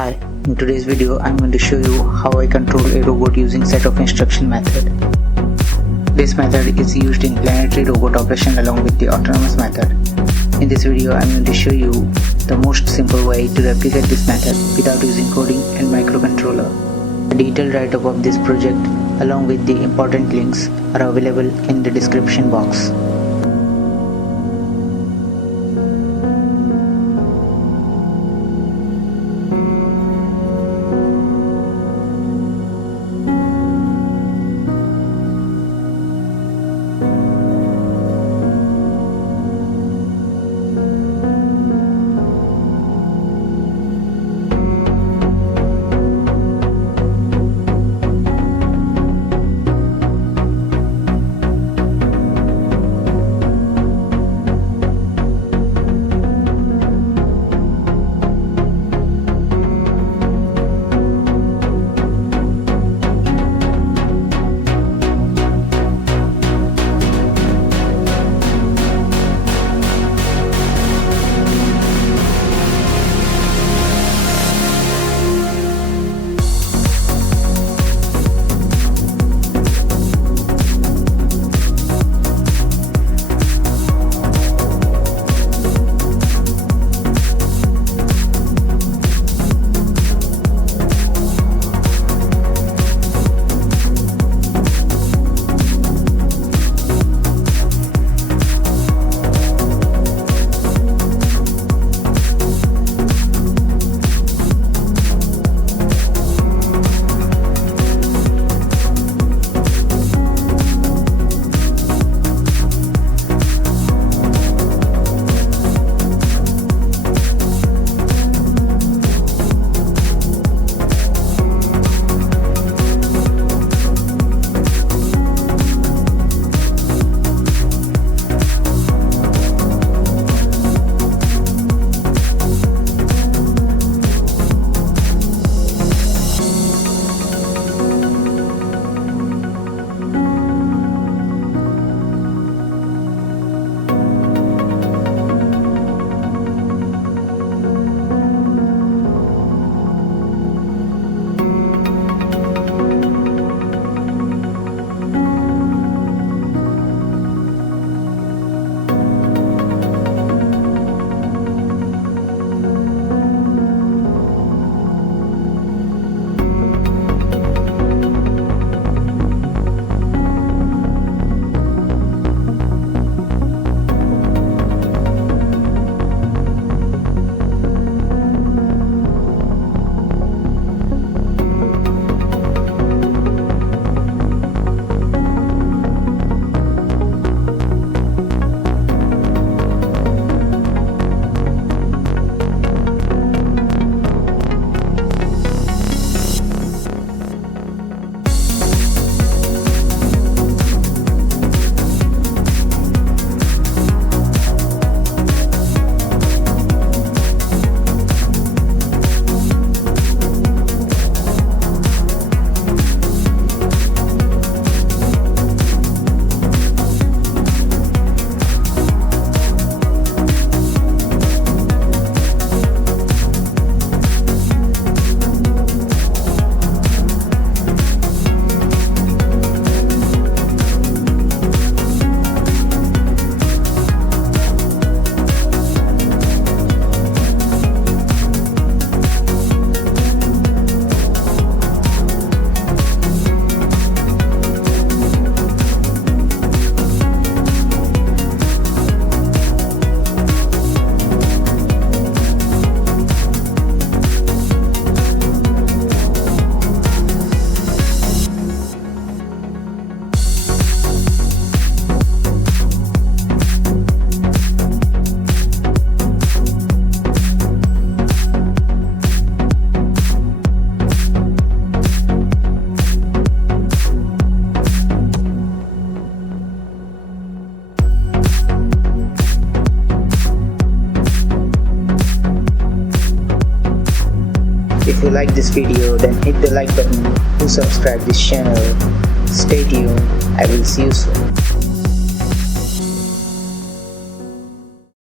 Hi, in today's video I'm going to show you how I control a robot using set of instruction method. This method is used in planetary robot operation along with the autonomous method. In this video I'm going to show you the most simple way to replicate this method without using coding and microcontroller. A detailed write-up of this project along with the important links are available in the description box. If you like this video, then hit the like button to subscribe this channel. Stay tuned, I will see you soon.